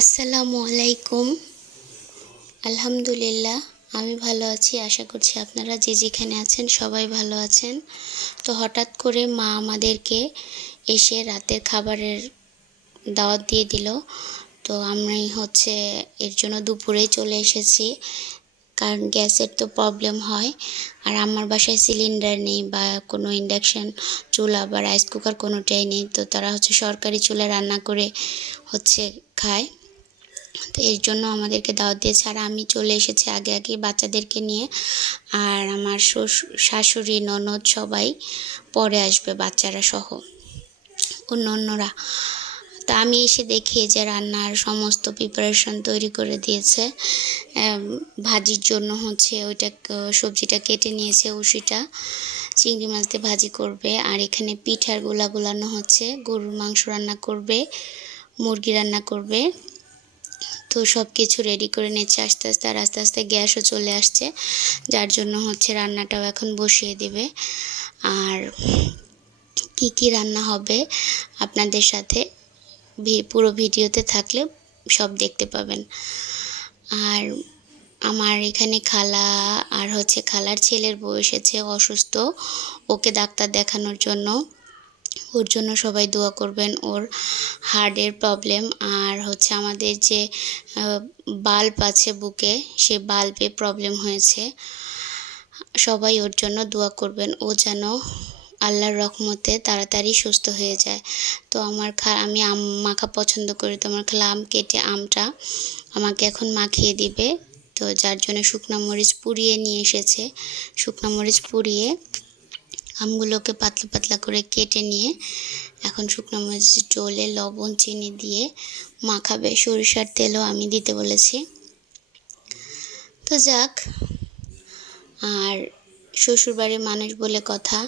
আসসালামু আলাইকুম। আলহামদুলিল্লাহ আমি ভালো আছি। আশা করছি আপনারা যে যেখানে আছেন সবাই ভালো আছেন। তো হঠাৎ করে মা আমাদেরকে এসে রাতের খাবারের দাওয়াত দিয়ে দিল। তো আমি এর জন্য দুপুরেই চলে এসেছি, কারণ গ্যাসের তো প্রবলেম হয়। আর আমার বাসায় সিলিন্ডার নেই বা কোনো ইন্ডাকশান চুলা বা রাইস কুকার কোনোটাই নেই। তো তারা সরকারি চুলায় রান্না করে খায়। তো এর জন্য আমাদেরকে দাওয়াত দিয়েছে, আর আমি চলে এসেছি আগে আগে বাচ্চাদেরকে নিয়ে। আর আমার শাশুড়ি ননদ সবাই পরে আসবে, বাচ্চারা সহ অন্যরা। তা আমি এসে দেখি যে রান্নার সমস্ত প্রিপারেশন তৈরি করে দিয়েছে। ভাজির জন্য ওইটা সবজিটা কেটে নিয়েছে, উশিটা চিংড়ি মাছ দিয়ে ভাজি করবে। আর এখানে পিঠার গোলা গোলানো হচ্ছে, গরুর মাংস রান্না করবে, মুরগি রান্না করবে। তো সব কিছু রেডি করে নিচ্ছে আস্তে আস্তে। আর আস্তে আস্তে গ্যাসও চলে আসছে, যার জন্য রান্নাটাও এখন বসিয়ে দেবে। আর কি কি রান্না হবে আপনাদের সাথে পুরো ভিডিওতে থাকলে সব দেখতে পাবেন। আর আমার এখানে খালা আর খালার ছেলের বউ এসেছে অসুস্থ, ওকে ডাক্তার দেখানোর জন্য। ওর জন্য সবাই দোয়া করবেন। ওর হার্টের প্রবলেম, আর আমাদের যে বাল্ব আছে বুকে, সে বাল্বে প্রবলেম হয়েছে। সবাই ওর জন্য দোয়া করবেন, ও যেন আল্লাহর রহমতে তাড়াতাড়ি সুস্থ হয়ে যায়। তো আমি আম মাখা পছন্দ করি, তো আমার খালা আম কেটে আমটা আমাকে এখন মাখিয়ে দিবে। তো যার জন্য শুকনো মরিচ পুড়িয়ে নিয়ে এসেছে। শুকনো মরিচ পুড়িয়ে আমগুলোকে পাতলা পাতলা করে কেটে নিয়ে এখন শুকনো মরিচ ডলে লবণ চিনি দিয়ে মাখাবে। সরিষার তেলও আমি দিতে বলেছি। তো যাক, আর শ্বশুরবাড়ির মানুষ বলে কথা,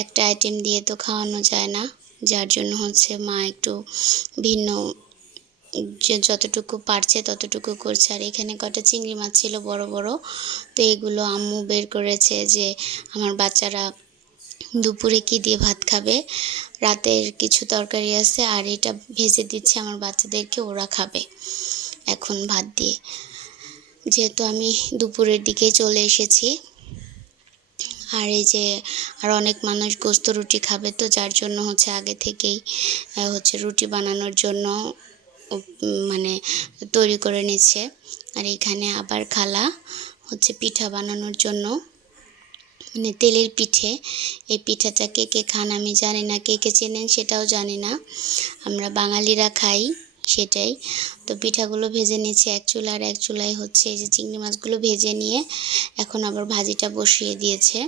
একটা আইটেম দিয়ে তো খাওয়ানো যায় না। যার জন্য মা একটু ভিন্ন, যে যতটুকু পারছে ততটুকু করছে। আর এখানে কটা চিংড়ি মাছ ছিল বড় বড়, তো এগুলো আম্মু বের করেছে যে আমার বাচ্চারা দুপুরে কি দিয়ে ভাত খাবে। রাতের কিছু তরকারি আছে, আর এটা ভেজে দিচ্ছে আমার বাচ্চাদেরকে, ওরা খাবে এখন ভাত দিয়ে। যেহেতু আমি দুপুরের দিকে চলে এসেছি, আর আর অনেক মানুষ গোস্ত রুটি খাবে, তো যার জন্য আগে থেকেই রুটি বানানোর জন্য মানে তৈরি করে নিচ্ছে। আর এখানে আবার খালা পিঠা বানানোর জন্য, মানে তেলের পিঠে। এই পিঠাটা কে কে খান আমি জানি না, কে কে চেনেন সেটাও জানি না, আমরা বাঙালিরা খাই সেটাই। তো পিঠাগুলো ভেজে নিচ্ছে এক চুলা, আর এক চুলায় এই যে চিংড়ি মাছগুলো ভেজে নিয়ে এখন আবার ভাজিটা বসিয়ে দিয়েছে।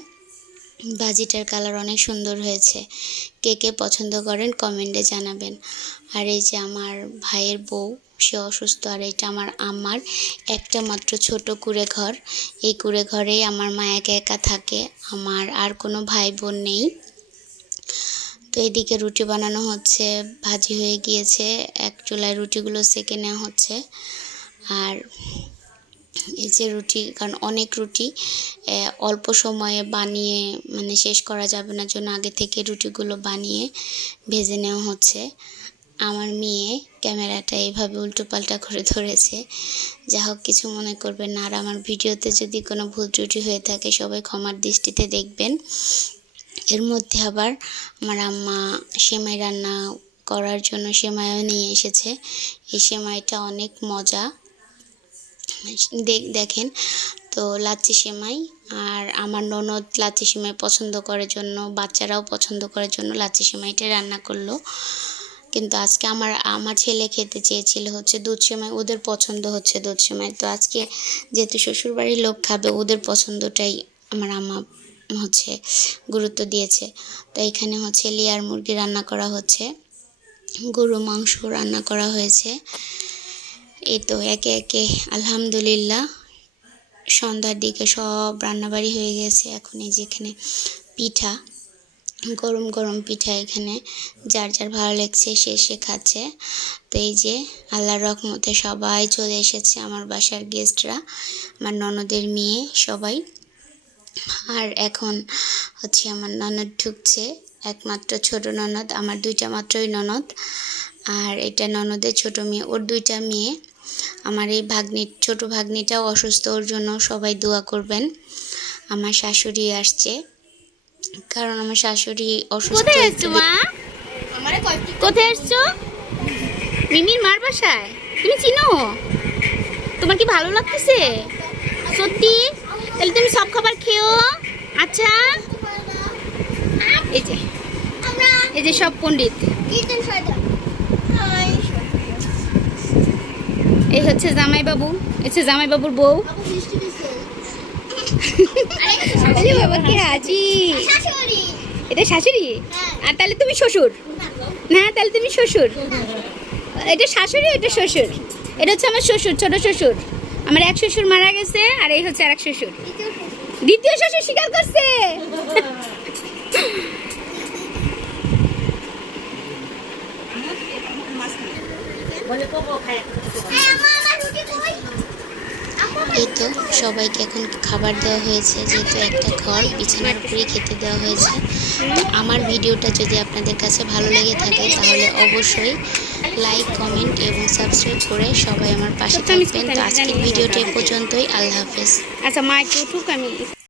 ভাজিটার কালার অনেক সুন্দর হয়েছে। কে কে পছন্দ করেন কমেন্টে জানাবেন। আর এই যে আমার ভাইয়ের বউ, সে অসুস্থ। আর এটা আমার একটা মাত্র ছোট কুঁড়ে ঘর। এই কুঁড়ে ঘরেই আমার মা একা একা থাকে, আমার আর কোনো ভাই বোন নেই। তো এদিকে রুটি বানানো হচ্ছে, ভাজি হয়ে গিয়েছে, এক চুলায় রুটিগুলো সেঁকে নেওয়া হচ্ছে। আর এই যে রুটি, কারণ অনেক রুটি অল্প সময়ে বানিয়ে শেষ করা যাবে না, জন্য আগে থেকে রুটিগুলো বানিয়ে ভেজে নেওয়া হচ্ছে। আমার মেয়ে ক্যামেরাটা এইভাবে উল্টোপাল্টা করে ধরেছে, যা হোক কিছু মনে করবেন না। আর আমার ভিডিওতে যদি কোনো ভুল ত্রুটি হয়ে থাকে সবাই ক্ষমার দৃষ্টিতে দেখবেন। এর মধ্যে আবার আমার আম্মা সেমাই রান্না করার জন্য সেমাইও নিয়ে এসেছে। এই সেমাইটা অনেক মজা, দেখেন। তো লাচ্ছি সেমাই, আর আমার ননদ লাচ্ছি সেমাই পছন্দ করার জন্য, বাচ্চারাও পছন্দ করার জন্য লাচ্ছি সেমাইটা রান্না করলো। কিন্তু আজকে আমার ছেলে খেতে চেয়েছিল দুধ সেমাই, ওদের পছন্দ দুধ সেমাই। তো আজকে যেহেতু শ্বশুরবাড়ির লোক খাবে, ওদের পছন্দটাই আমার আম্মা গুরুত্ব দিয়েছে। তো এখানে লেয়ার মুরগি রান্না করা হচ্ছে, গরু মাংস রান্না করা হয়েছে। এই তো একে একে আলহামদুলিল্লাহ সন্ধ্যার দিকে সব রান্নাবাড়ি হয়ে গেছে। এখন এই যে এখানে পিঠা, গরম গরম পিঠা, এখানে যার যার ভালো লাগছে সে খাচ্ছে। তো এই যে আল্লাহর রহমতে সবাই চলে এসেছে, আমার বাসার গেস্টরা, আমার ননদের মেয়ে সবাই। আর এখন আমার ননদ ঢুকছে, একমাত্র ছোট ননদ, আমার দুইটা মাত্রই ননদ। আর এটা ননদের ছোট মেয়ে, ওর 2টা মেয়ে। আমার এই ছোট ভাগ্নিটাও অসুস্থ, ওর জন্য সবাই দোয়া করবেন। আমার শাশুড়ি আসছে, কারণ আমার শাশুড়ি অসুস্থ। কোথায় এসছো মা? কোথায় এসছো? মিমির মার বাসায়। তুমি চিনো? তোমার কি ভালো লাগতেছে সত্যি? তাহলে তুমি সব খাবার খেও। আচ্ছা, এই যে সব পণ্ডিত, এই হচ্ছে জামাইবাবু, হচ্ছে জামাইবাবুর বউ। আরে বাবা কি হাজি, এটা শাশুড়ি। আর তাহলে তুমি শ্বশুর না? তাহলে তুমি শ্বশুর। এটা শাশুড়ি, এটা শ্বশুর। এটা হচ্ছে আমার শ্বশুর, ছোট শ্বশুর। আমার এক শ্বশুর মারা গেছে, আর এই হচ্ছে আরেক শ্বশুর। দ্বিতীয় শ্বশুর স্বীকার করছে। এই তো সবাইকে এখন খাবার দেওয়া হয়েছে, যেহেতু একটা ঘর, বিছানার উপরেই খেতে দেওয়া হয়েছে। তো আমার ভিডিওটা যদি আপনাদের কাছে ভালো লেগে থাকে তাহলে অবশ্যই লাইক, কমেন্ট এবং সাবস্ক্রাইব করে সবাই আমার পাশে থাকবেন। তো আজকের ভিডিওটা এই পর্যন্তই। আল্লাহ হাফেজ। আচ্ছা মা একটু উঠুক, আমি